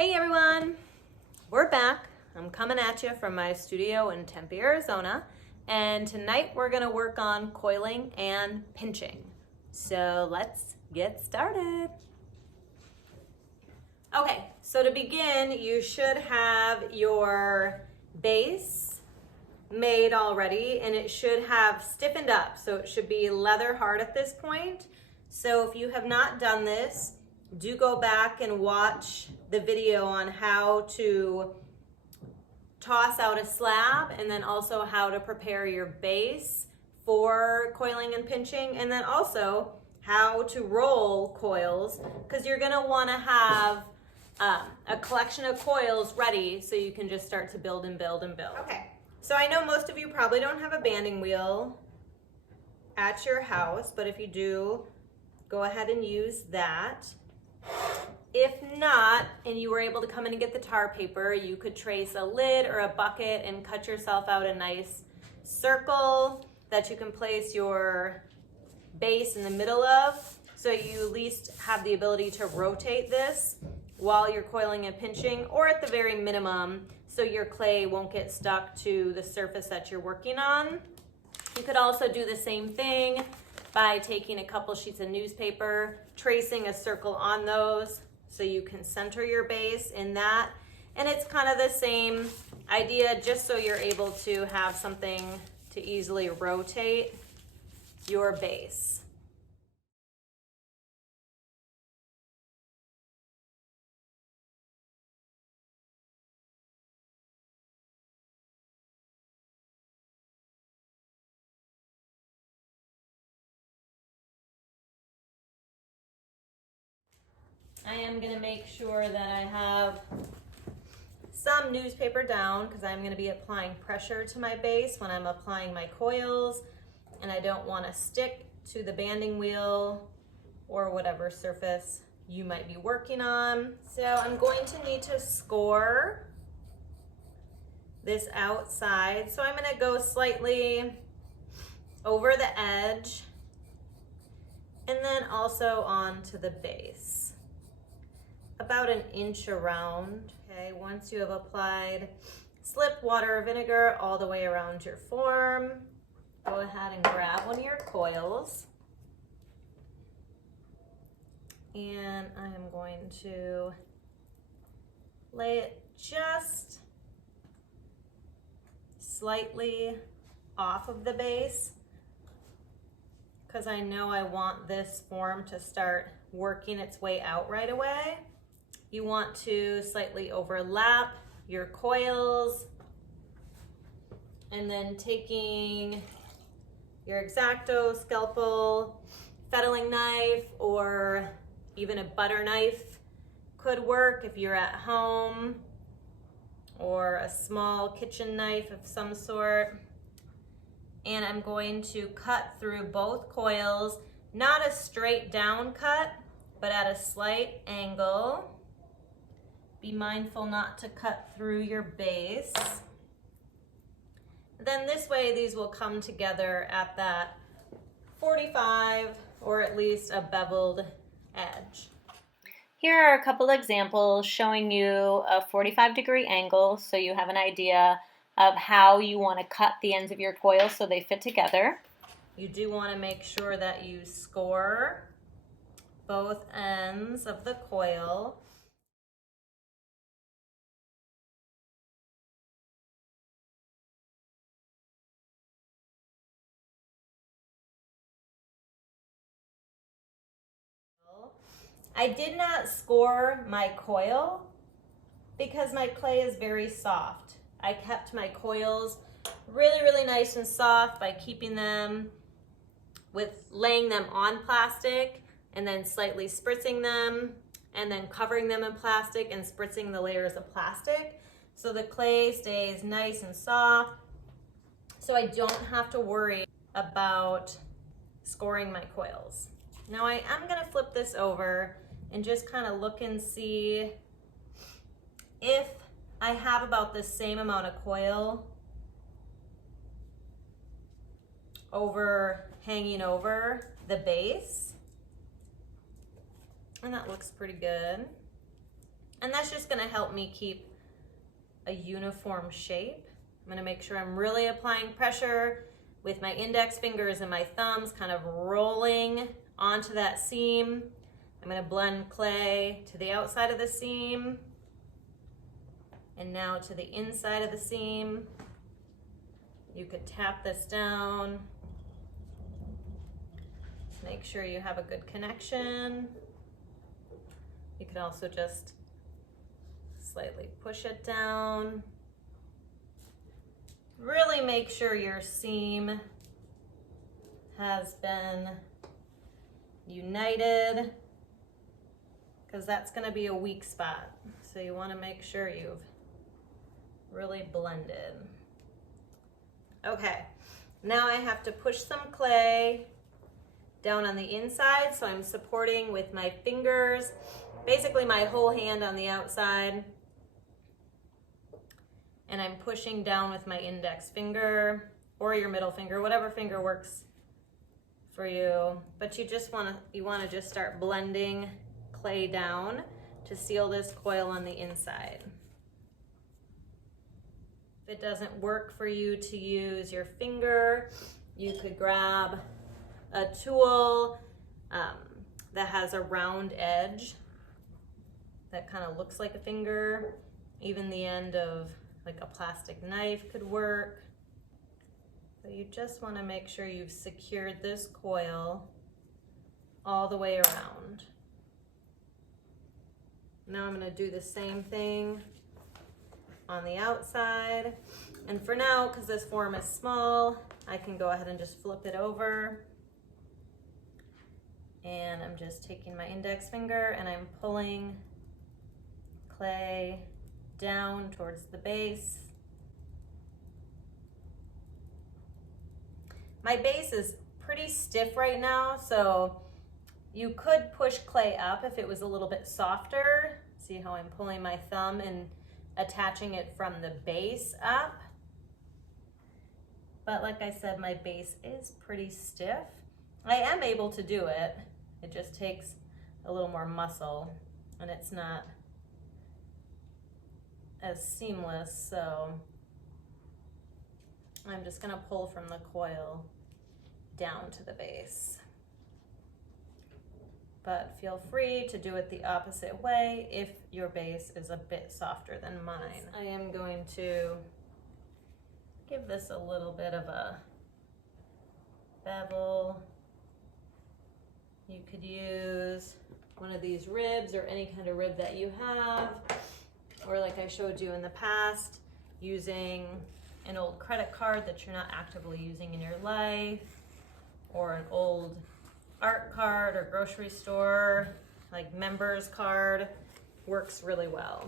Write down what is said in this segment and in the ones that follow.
Hey everyone, we're back. I'm coming at you from my studio in Tempe, Arizona, and tonight we're gonna work on coiling and pinching. So let's get started. Okay, so to begin, you should have your base made already, and it should have stiffened up, so it should be leather hard at this point. So if you have not done this, do go back and watch the video on how to toss out a slab, and then also how to prepare your base for coiling and pinching, and then also how to roll coils, because you're going to want to have a collection of coils ready so you can just start to build and build and build. Okay, so I know most of you probably don't have a banding wheel at your house, but if you do, go ahead and use that. If not, and you were able to come in and get the tar paper, you could trace a lid or a bucket and cut yourself out a nice circle that you can place your base in the middle of, so you at least have the ability to rotate this while you're coiling and pinching, or at the very minimum, so your clay won't get stuck to the surface that you're working on. You could also do the same thing by taking a couple sheets of newspaper, tracing a circle on those so you can center your base in that. And it's kind of the same idea, just so you're able to have something to easily rotate your base. I am going to make sure that I have some newspaper down, because I'm going to be applying pressure to my base when I'm applying my coils, and I don't want to stick to the banding wheel or whatever surface you might be working on. So I'm going to need to score this outside. So I'm going to go slightly over the edge and then also onto the base, about an inch around. Okay, once you have applied slip water or vinegar all the way around your form, go ahead and grab one of your coils. And I am going to lay it just slightly off of the base, because I know I want this form to start working its way out right away. You want to slightly overlap your coils, and then taking your X-Acto, scalpel, fettling knife, or even a butter knife could work if you're at home, or a small kitchen knife of some sort. And I'm going to cut through both coils, not a straight down cut, but at a slight angle. Be mindful not to cut through your base. Then this way these will come together at that 45, or at least a beveled edge. Here are a couple examples showing you a 45-degree angle, so you have an idea of how you want to cut the ends of your coil so they fit together. You do want to make sure that you score both ends of the coil. I did not score my coil because my clay is very soft. I kept my coils really, really nice and soft by keeping them with laying them on plastic and then slightly spritzing them and then covering them in plastic and spritzing the layers of plastic, so the clay stays nice and soft, so I don't have to worry about scoring my coils. Now I am going to flip this over and just kind of look and see if I have about the same amount of coil hanging over the base. And that looks pretty good. And that's just gonna help me keep a uniform shape. I'm gonna make sure I'm really applying pressure with my index fingers and my thumbs kind of rolling onto that seam. I'm gonna blend clay to the outside of the seam and now to the inside of the seam. You could tap this down. Make sure you have a good connection. You can also just slightly push it down. Really make sure your seam has been united, because that's going to be a weak spot. So you want to make sure you've really blended. Okay, now I have to push some clay down on the inside, so I'm supporting with my fingers, basically my whole hand on the outside, and I'm pushing down with my index finger or your middle finger, whatever finger works for you. But you want to just start blending clay down to seal this coil on the inside. If it doesn't work for you to use your finger, you could grab a tool that has a round edge that kind of looks like a finger. Even the end of like a plastic knife could work. But you just want to make sure you've secured this coil all the way around. Now I'm going to do the same thing on the outside. And for now, because this form is small, I can go ahead and just flip it over. And I'm just taking my index finger and I'm pulling clay down towards the base. My base is pretty stiff right now, so you could push clay up if it was a little bit softer. See how I'm pulling my thumb and attaching it from the base up. But like I said, my base is pretty stiff. I am able to do it. It just takes a little more muscle and it's not as seamless, so I'm just gonna pull from the coil down to the base. But feel free to do it the opposite way if your base is a bit softer than mine. I am going to give this a little bit of a bevel. You could use one of these ribs or any kind of rib that you have, or like I showed you in the past, using an old credit card that you're not actively using in your life, or an old art card or grocery store, like members card, works really well.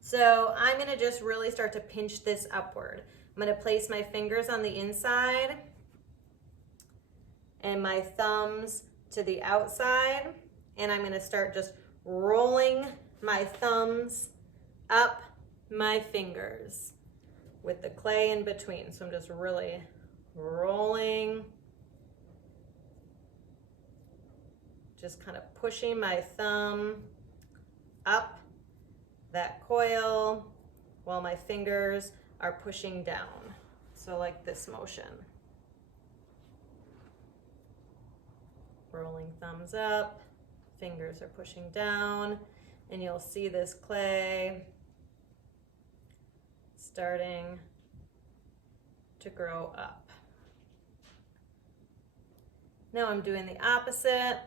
So I'm gonna just really start to pinch this upward. I'm gonna place my fingers on the inside and my thumbs to the outside, and I'm gonna start just rolling my thumbs up my fingers with the clay in between. So I'm just really rolling, just kind of pushing my thumb up that coil while my fingers are pushing down. So like this motion. Rolling thumbs up, fingers are pushing down, and you'll see this clay starting to grow up. Now I'm doing the opposite.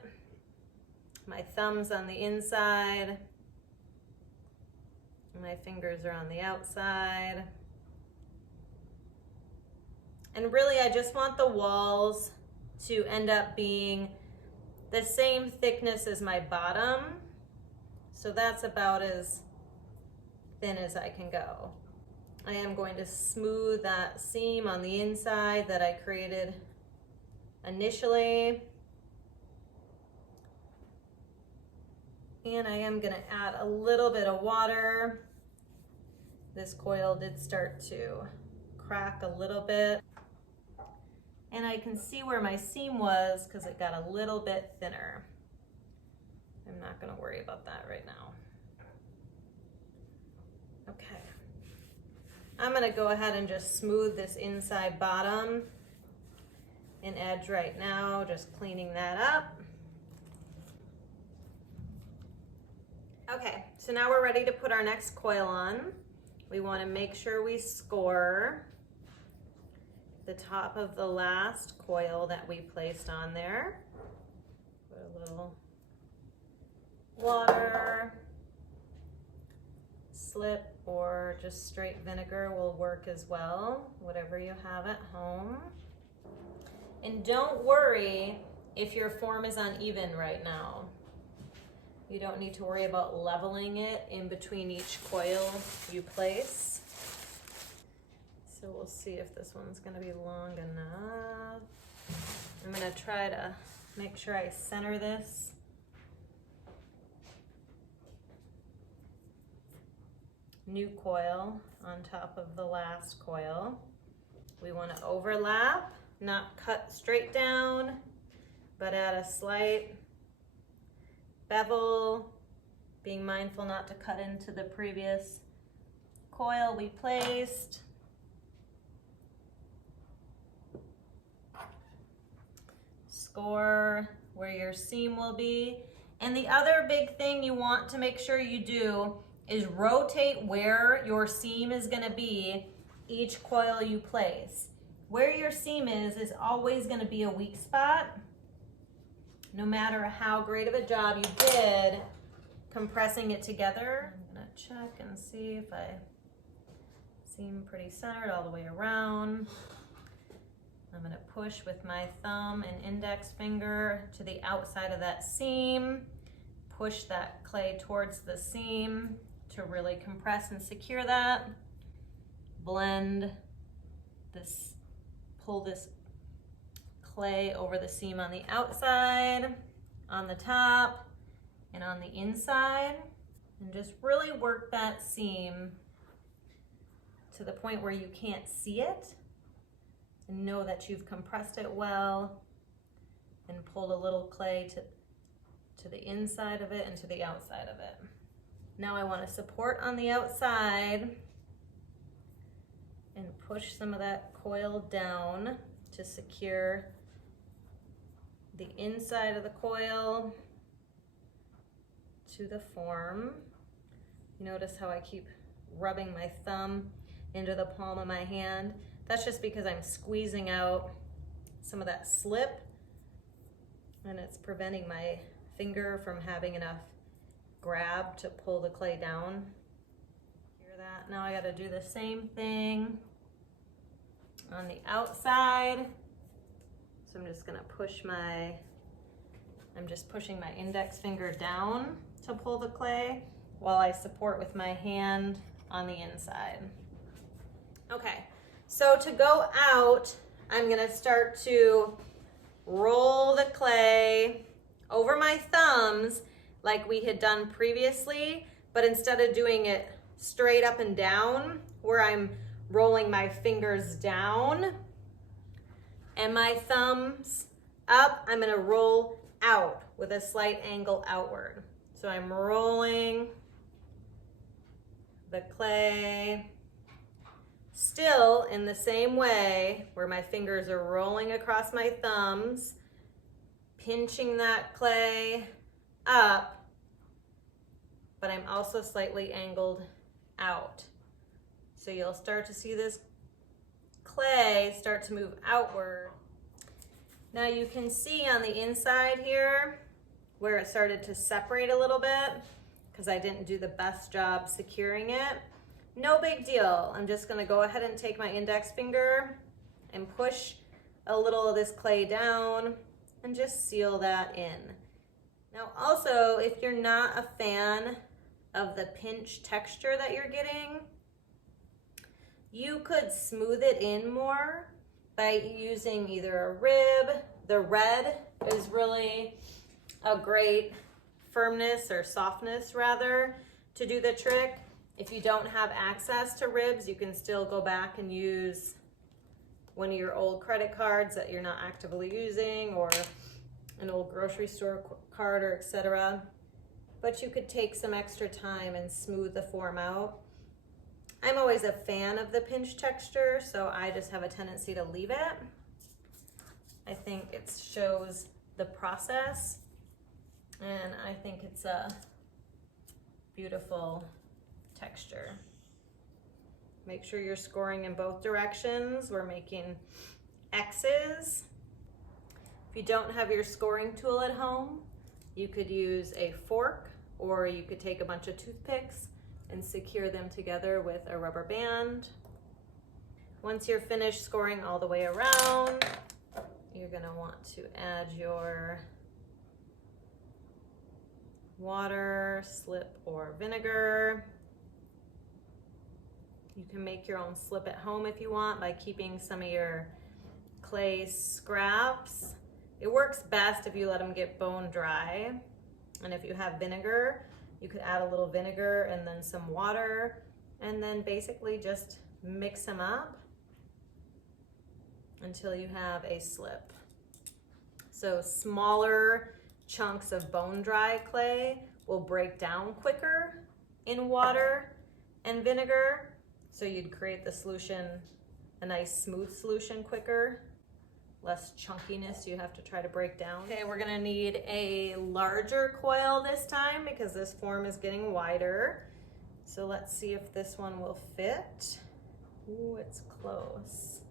My thumbs on the inside, my fingers are on the outside. And really I just want the walls to end up being the same thickness as my bottom. So that's about as thin as I can go. I am going to smooth that seam on the inside that I created initially. And I am gonna add a little bit of water. This coil did start to crack a little bit. And I can see where my seam was because it got a little bit thinner. I'm not gonna worry about that right now. Okay. I'm gonna go ahead and just smooth this inside bottom and edge right now, just cleaning that up. Okay, so now we're ready to put our next coil on. We want to make sure we score the top of the last coil that we placed on there. Put a little water, slip, or just straight vinegar will work as well, whatever you have at home. And don't worry if your form is uneven right now. You don't need to worry about leveling it in between each coil you place. So we'll see if this one's gonna be long enough. I'm gonna try to make sure I center this. New coil on top of the last coil. We wanna overlap, not cut straight down, but add a slight bevel, being mindful not to cut into the previous coil we placed. Score where your seam will be. And the other big thing you want to make sure you do is rotate where your seam is going to be each coil you place. Where your seam is always going to be a weak spot. No matter how great of a job you did compressing it together. I'm gonna check and see if I seam pretty centered all the way around. I'm gonna push with my thumb and index finger to the outside of that seam. Push that clay towards the seam to really compress and secure that. Blend this, pull this clay over the seam on the outside, on the top, and on the inside, and just really work that seam to the point where you can't see it, and know that you've compressed it well and pulled a little clay to the inside of it and to the outside of it. Now I want to support on the outside and push some of that coil down to secure the inside of the coil to the form. Notice how I keep rubbing my thumb into the palm of my hand. That's just because I'm squeezing out some of that slip, and it's preventing my finger from having enough grab to pull the clay down. Hear that? Now I got to do the same thing on the outside. So I'm just gonna pushing my index finger down to pull the clay while I support with my hand on the inside. Okay, so to go out, I'm gonna start to roll the clay over my thumbs like we had done previously, but instead of doing it straight up and down, where I'm rolling my fingers down and my thumbs up, I'm gonna roll out with a slight angle outward. So I'm rolling the clay still in the same way where my fingers are rolling across my thumbs, pinching that clay up, but I'm also slightly angled out. So you'll start to see this clay start to move outward. Now you can see on the inside here where it started to separate a little bit because I didn't do the best job securing it. No big deal. I'm just gonna go ahead and take my index finger and push a little of this clay down and just seal that in. Now also, if you're not a fan of the pinch texture that you're getting, you could smooth it in more by using either a rib. The red is really a great firmness or softness rather to do the trick. If you don't have access to ribs, you can still go back and use one of your old credit cards that you're not actively using, or an old grocery store card, or etc. but you could take some extra time and smooth the form out. I'm always a fan of the pinch texture, so I just have a tendency to leave it. I think it shows the process, and I think it's a beautiful texture. Make sure you're scoring in both directions. We're making X's. If you don't have your scoring tool at home, you could use a fork, or you could take a bunch of toothpicks and secure them together with a rubber band. Once you're finished scoring all the way around, you're gonna want to add your water, slip, or vinegar. You can make your own slip at home if you want by keeping some of your clay scraps. It works best if you let them get bone dry. And if you have vinegar, you could add a little vinegar and then some water, and then basically just mix them up until you have a slip. So smaller chunks of bone dry clay will break down quicker in water and vinegar. So you'd create the solution, a nice smooth solution quicker, less chunkiness you have to try to break down. Okay, we're gonna need a larger coil this time because this form is getting wider. So let's see if this one will fit. Ooh, it's close.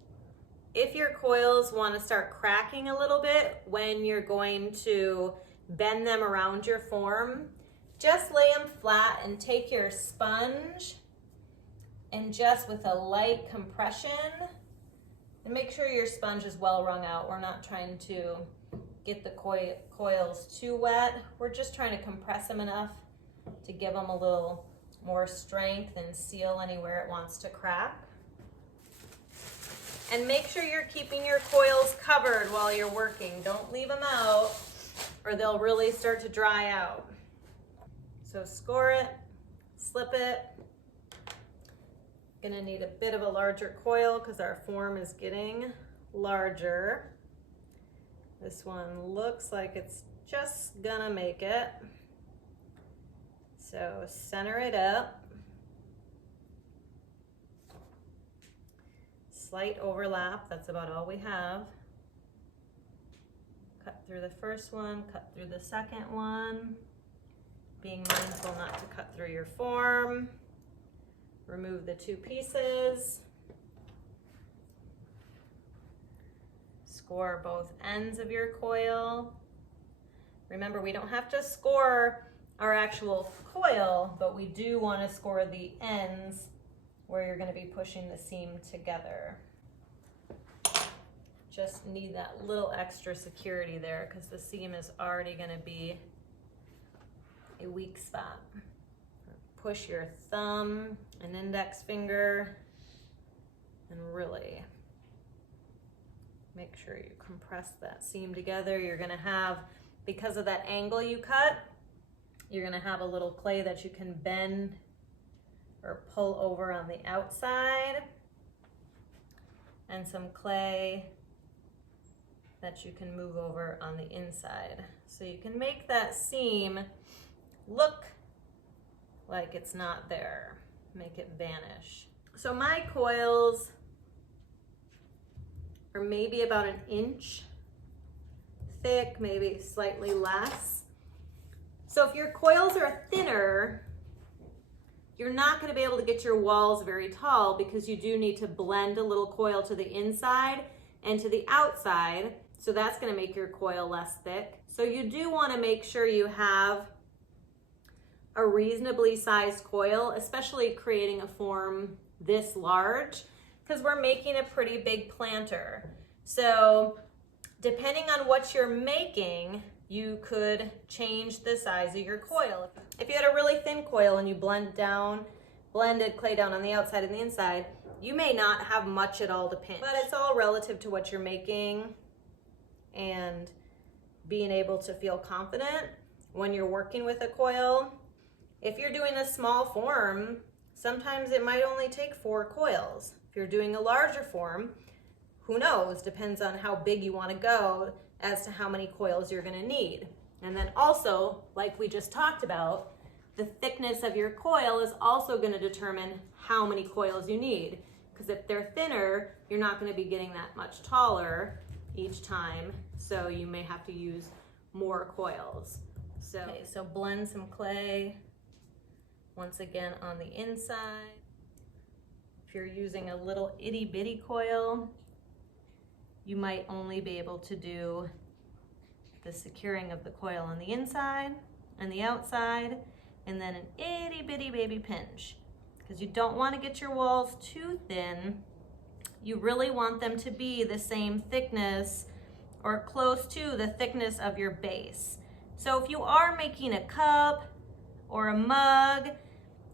If your coils want to start cracking a little bit when you're going to bend them around your form, just lay them flat and take your sponge and just with a light compression, and make sure your sponge is well wrung out. We're not trying to get the coils too wet. We're just trying to compress them enough to give them a little more strength and seal anywhere it wants to crack. And make sure you're keeping your coils covered while you're working. Don't leave them out or they'll really start to dry out. So score it, slip it. Gonna need a bit of a larger coil because our form is getting larger. This one looks like it's just gonna make it. So center it up. Slight overlap, that's about all we have. Cut through the first one, cut through the second one. Being mindful not to cut through your form. Remove the two pieces. Score both ends of your coil. Remember, we don't have to score our actual coil, but we do want to score the ends where you're going to be pushing the seam together. Just need that little extra security there because the seam is already going to be a weak spot. Push your thumb and index finger and really make sure you compress that seam together. You're gonna have, because of that angle you cut, you're gonna have a little clay that you can bend or pull over on the outside and some clay that you can move over on the inside. So you can make that seam look like it's not there. Make it vanish. So my coils are maybe about 1 inch thick, maybe slightly less. So if your coils are thinner, you're not gonna be able to get your walls very tall because you do need to blend a little coil to the inside and to the outside. So that's gonna make your coil less thick. So you do wanna make sure you have a reasonably sized coil, especially creating a form this large, because we're making a pretty big planter. So depending on what you're making, you could change the size of your coil. If you had a really thin coil and you blended clay down on the outside and the inside, you may not have much at all to pinch. But it's all relative to what you're making and being able to feel confident when you're working with a coil. If you're doing a small form, sometimes it might only take 4 coils. If you're doing a larger form, who knows? Depends on how big you want to go as to how many coils you're going to need. And then also, like we just talked about, the thickness of your coil is also going to determine how many coils you need. Because if they're thinner, you're not going to be getting that much taller each time. So you may have to use more coils. So blend some clay once again on the inside. If you're using a little itty bitty coil, you might only be able to do the securing of the coil on the inside and the outside, and then an itty bitty baby pinch, because you don't want to get your walls too thin. You really want them to be the same thickness or close to the thickness of your base. So if you are making a cup or a mug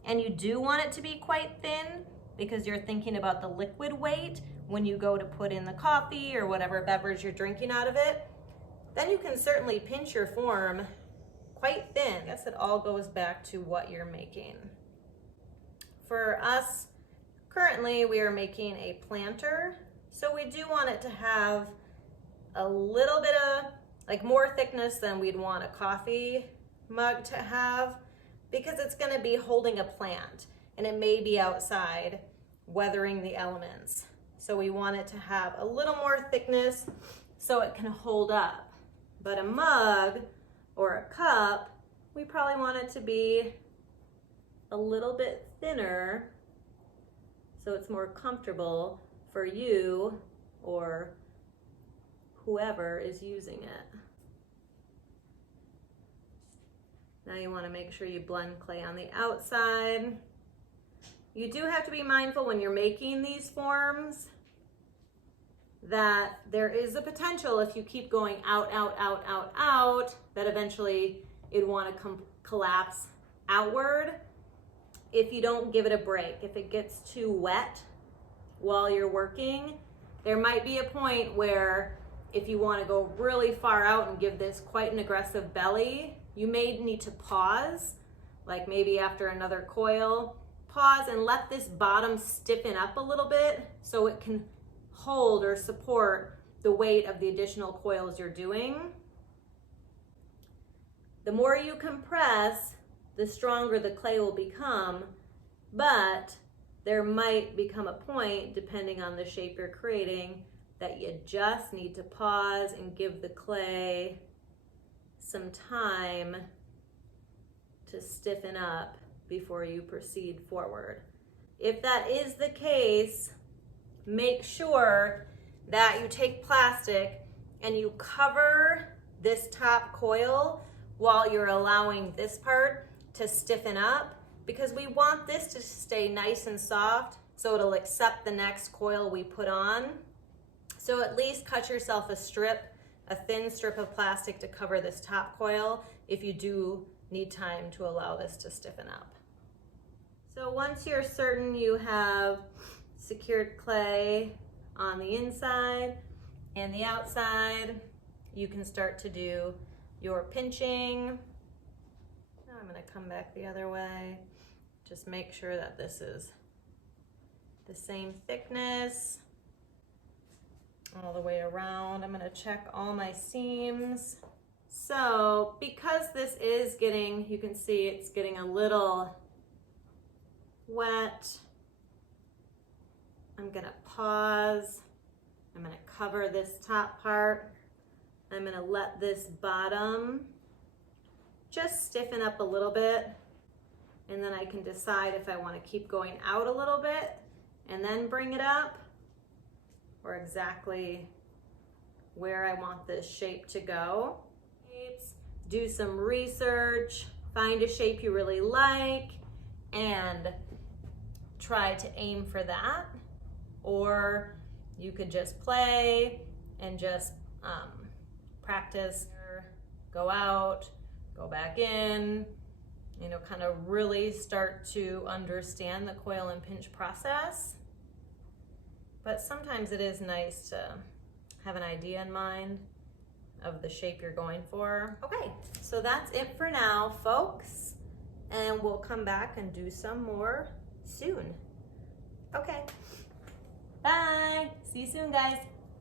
and you do want it to be quite thin because you're thinking about the liquid weight when you go to put in the coffee or whatever beverage you're drinking out of it, then you can certainly pinch your form quite thin. I guess it all goes back to what you're making. For us, currently we are making a planter, so we do want it to have a little bit of, like, more thickness than we'd want a coffee mug to have, because it's going to be holding a plant and it may be outside weathering the elements. So we want it to have a little more thickness so it can hold up. But a mug or a cup, we probably want it to be a little bit thinner so it's more comfortable for you or whoever is using it. Now you want to make sure you blend clay on the outside. You do have to be mindful when you're making these forms that there is a potential, if you keep going out, that eventually it'd want to collapse outward if you don't give it a break. If it gets too wet while you're working, there might be a point where if you want to go really far out and give this quite an aggressive belly, you may need to pause, like maybe after another coil, pause and let this bottom stiffen up a little bit so it can hold or support the weight of the additional coils you're doing. The more you compress, the stronger the clay will become, but there might become a point, depending on the shape you're creating, that you just need to pause and give the clay some time to stiffen up before you proceed forward. If that is the case, make sure that you take plastic and you cover this top coil while you're allowing this part to stiffen up, because we want this to stay nice and soft so it'll accept the next coil we put on. So at least cut yourself a thin strip of plastic to cover this top coil if you do need time to allow this to stiffen up. So once you're certain you have secured clay on the inside and the outside, you can start to do your pinching. Now I'm going to come back the other way. Just make sure that this is the same thickness all the way around. I'm going to check all my seams. So because this is getting, you can see it's getting a little wet, I'm going to pause. I'm going to cover this top part. I'm going to let this bottom just stiffen up a little bit, and then I can decide if I want to keep going out a little bit and then bring it up, or exactly where I want this shape to go. Do some research, find a shape you really like, and try to aim for that. Or you could just play and just practice, go out, go back in, you know, kind of really start to understand the coil and pinch process. But sometimes it is nice to have an idea in mind of the shape you're going for. Okay, so that's it for now, folks, and we'll come back and do some more soon. Okay, bye. See you soon, guys.